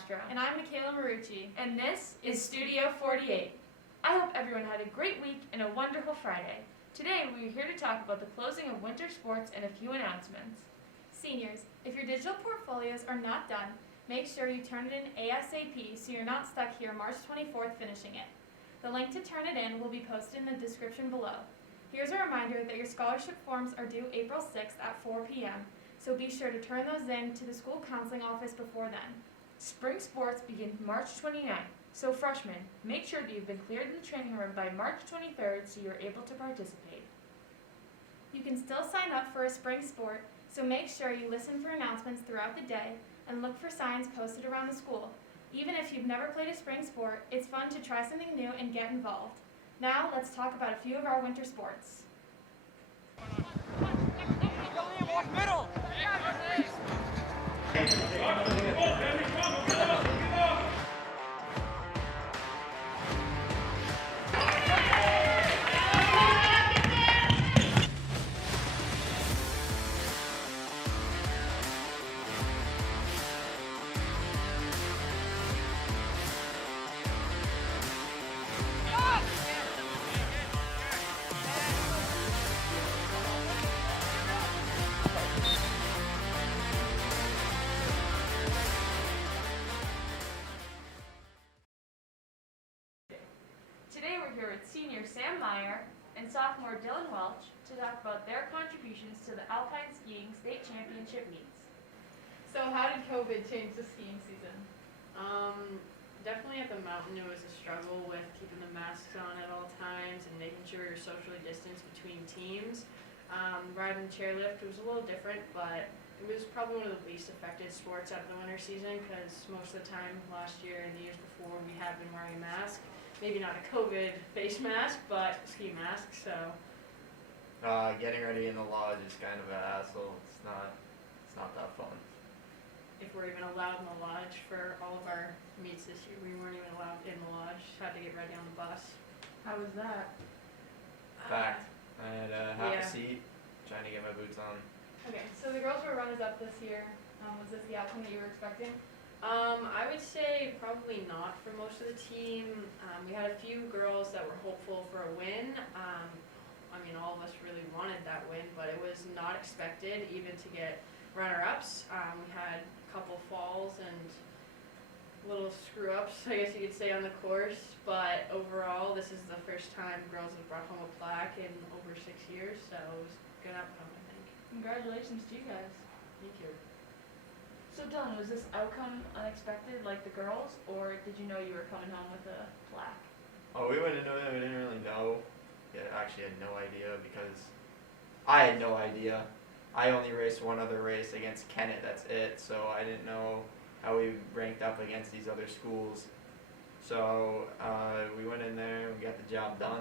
DiCastro. And I'm Makayla Marucci. And this is Studio 48. I hope everyone had a great week and a wonderful Friday. Today we are here to talk about the closing of winter sports and a few announcements. Seniors, if your digital portfolios are not done, make sure you turn it in ASAP so you're not stuck here March 24th finishing it. The link to turn it in will be posted in the description below. Here's a reminder that your scholarship forms are due April 6th at 4 p.m., so be sure to turn those in to the school counseling office before then. Spring sports begin March 29th, so freshmen, make sure that you've been cleared in the training room by March 23rd so you're able to participate. You can still sign up for a spring sport, so make sure you listen for announcements throughout the day and look for signs posted around the school. Even if you've never played a spring sport, it's fun to try something new and get involved. Now let's talk about a few of our winter sports. Middle! Today we're here with senior Sam Meyer and sophomore Dylan Welch to talk about their contributions to the Alpine Skiing State Championship meets. So how did COVID change the skiing season? Definitely at the mountain it was a struggle with keeping the masks on at all times and making sure you're socially distanced between teams. Riding chairlift was a little different, but it was probably one of the least affected sports out of the winter season because most of the time last year and the years before we have been wearing a mask. Maybe not a COVID face mask, but ski mask, so. Getting ready in the lodge is kind of a hassle. It's not that fun. If we're even allowed in the lodge for all of our meets this year, we weren't even allowed in the lodge. Had to get ready on the bus. How was that? Fact. I had half yeah. a seat, trying to get my boots on. Okay, so the girls were runners-up this year. Was this the outcome that you were expecting? I would say probably not for most of the team. We had a few girls that were hopeful for a win. I mean, all of us really wanted that win, but it was not expected even to get runner-ups. We had a couple falls and little screw-ups, I guess you could say, on the course, but overall this is the first time girls have brought home a plaque in over 6 years, so it was a good outcome, I think. Congratulations to you guys. Thank you. So Dylan, was this outcome unexpected like the girls, or did you know you were coming home with a plaque? Oh, we went into it, we didn't really know. Yeah, actually had no idea because I had no idea. I only raced one other race against Kennett, that's it, so I didn't know how we ranked up against these other schools. So we went in there and we got the job done.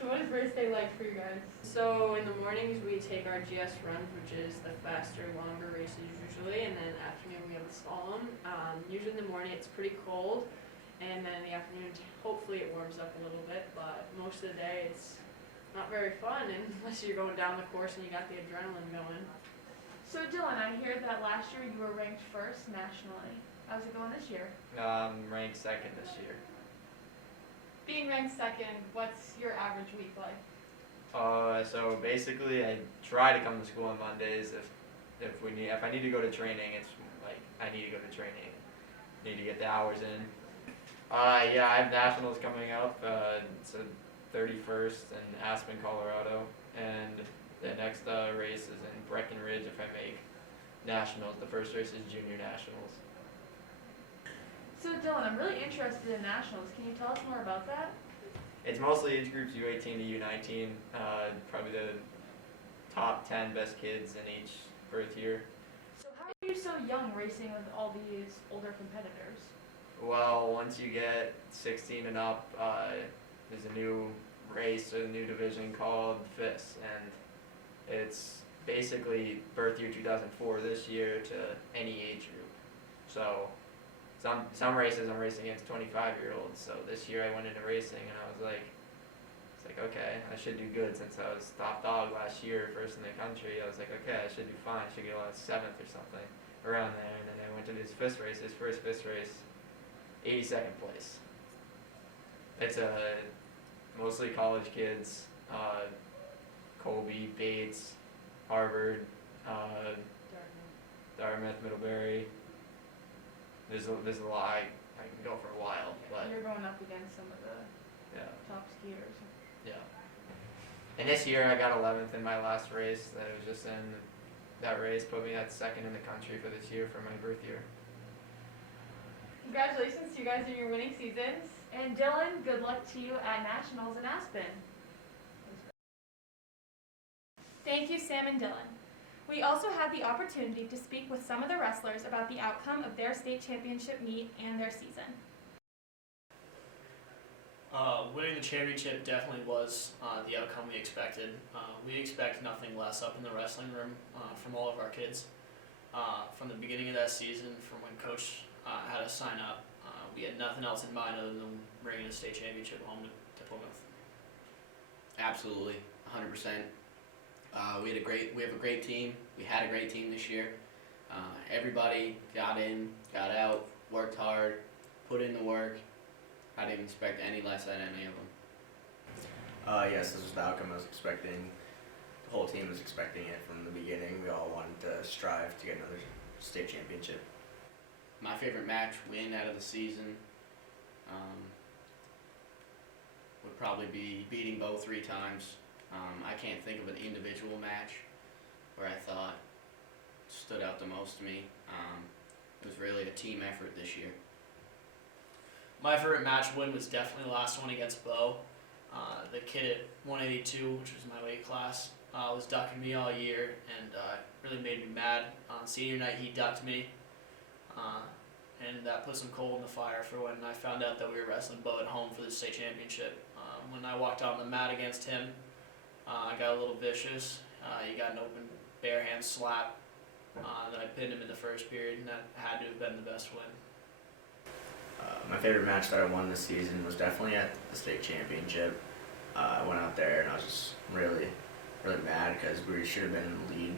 So what is race day like for you guys? So in the mornings we take our GS runs, which is the faster, longer races usually, and then in the afternoon we have the slalom. Usually in the morning it's pretty cold, and then in the afternoon hopefully it warms up a little bit, but most of the day it's not very fun unless you're going down the course and you got the adrenaline going. So Dylan, I hear that last year you were ranked first nationally. How's it going this year? Ranked second this year. Being ranked second, what's your average week like? So basically I try to come to school on Mondays. If I need to go to training, it's like I need to go to training. Need to get the hours in. Yeah, I have nationals coming up. It's the 31st in Aspen, Colorado, and the next race is in Breckenridge if I make nationals. The first race is junior nationals. So Dylan, I'm really interested in nationals. Can you tell us more about that? It's mostly age groups U18 to U19, probably the top 10 best kids in each birth year. So how are you so young racing with all these older competitors? Well, once you get 16 and up, there's a new race, a new division called FIS, and it's basically birth year 2004 this year to any age group. So some races I'm racing against 25-year-olds. So this year I went into racing and I was like, it's like, okay, I should do good since I was top dog last year, first in the country. I was like, okay, I should do fine. I should get a 7th or something. around there, and then I went to his first race, 82nd place. It's mostly college kids, Colby, Bates, Harvard, Dartmouth, Middlebury. There's a lot. I can go for a while, but You're going up against some of the yeah. top skiers. Yeah. And this year I got 11th in my last race that I was just in. That race put me at second in the country for this year for my birth year. Congratulations to you guys on your winning seasons. And Dylan, good luck to you at Nationals in Aspen. Thank you, Sam and Dylan. We also had the opportunity to speak with some of the wrestlers about the outcome of their state championship meet and their season. Winning the championship definitely was the outcome we expected. We expect nothing less up in the wrestling room from all of our kids. From the beginning of that season, from when Coach had us sign up, we had nothing else in mind other than bringing a state championship home to Plymouth. Absolutely, 100%. We have a great team. We had a great team this year. Everybody got in, got out, worked hard, put in the work. I didn't expect any less out of any of them. Yes, this was the outcome I was expecting. The whole team was expecting it from the beginning. We all wanted to strive to get another state championship. My favorite match win out of the season would probably be beating Bo 3 times. I can't think of an individual match where I thought stood out the most to me. It was really a team effort this year. My favorite match win was definitely the last one against Bo. The kid at 182, which was my weight class, was ducking me all year, and really made me mad. On senior night, he ducked me, and that put some coal in the fire for when I found out that we were wrestling Bo at home for the state championship. When I walked out on the mat against him, I got a little vicious. He got an open bare hand slap. Then I pinned him in the first period, and that had to have been the best win. My favorite match that I won this season was definitely at the state championship. I went out there and I was just really mad because we should have been in the lead.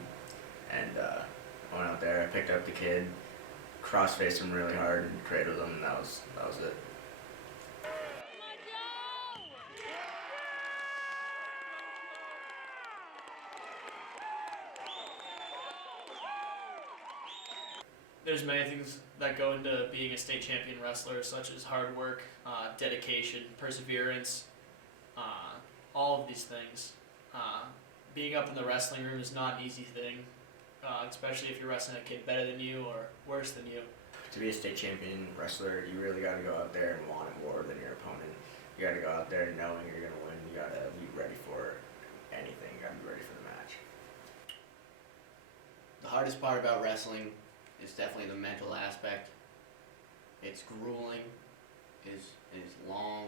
And I went out there, I picked up the kid, cross-faced him really hard and cradled him, and that was it. There's many things that go into being a state champion wrestler, such as hard work, dedication, perseverance, all of these things. Being up in the wrestling room is not an easy thing, especially if you're wrestling a kid better than you or worse than you. To be a state champion wrestler, you really got to go out there and want it more than your opponent. You got to go out there knowing you're going to win. You got to be ready for anything. You got to be ready for the match. The hardest part about wrestling is definitely the mental aspect. It's grueling, it is long,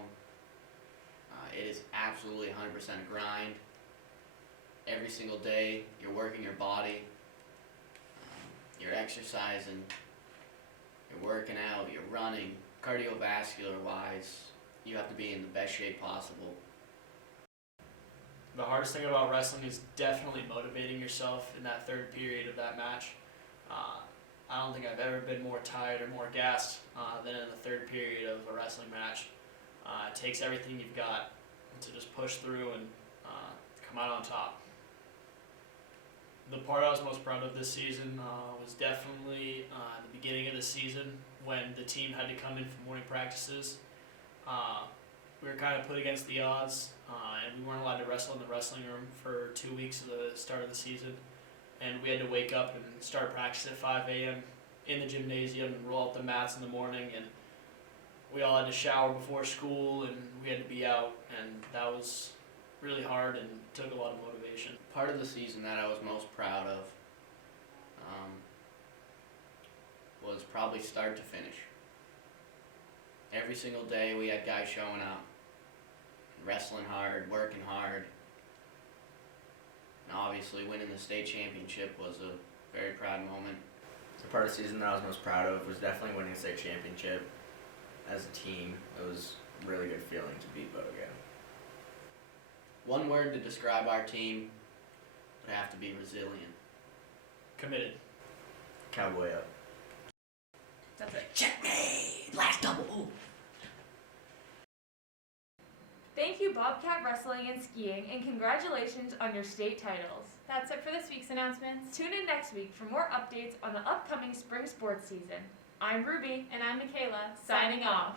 it is absolutely 100% a grind. Every single day you're working your body, you're exercising, you're working out, you're running. Cardiovascular wise, you have to be in the best shape possible. The hardest thing about wrestling is definitely motivating yourself in that third period of that match. I don't think I've ever been more tired or more gassed than in the third period of a wrestling match. It takes everything you've got to just push through and come out on top. The part I was most proud of this season was definitely the beginning of the season when the team had to come in for morning practices. We were kind of put against the odds, and we weren't allowed to wrestle in the wrestling room for 2 weeks of the start of the season. And we had to wake up and start practice at 5 a.m. in the gymnasium and roll out the mats in the morning. And we all had to shower before school, and we had to be out. And that was really hard and took a lot of motivation. Part of the season that I was most proud of was probably start to finish. Every single day we had guys showing up, wrestling hard, working hard. And obviously winning the state championship was a very proud moment. The part of the season that I was most proud of was definitely winning the state championship. As a team, it was a really good feeling to beat Bo again. One word to describe our team would have to be resilient. Committed. Cowboy up. That's it. Checkmate! Last double. Ooh. Thank you, Bobcat Wrestling and Skiing, and congratulations on your state titles. That's it for this week's announcements. Tune in next week for more updates on the upcoming spring sports season. I'm Ruby, And I'm Makayla, signing off.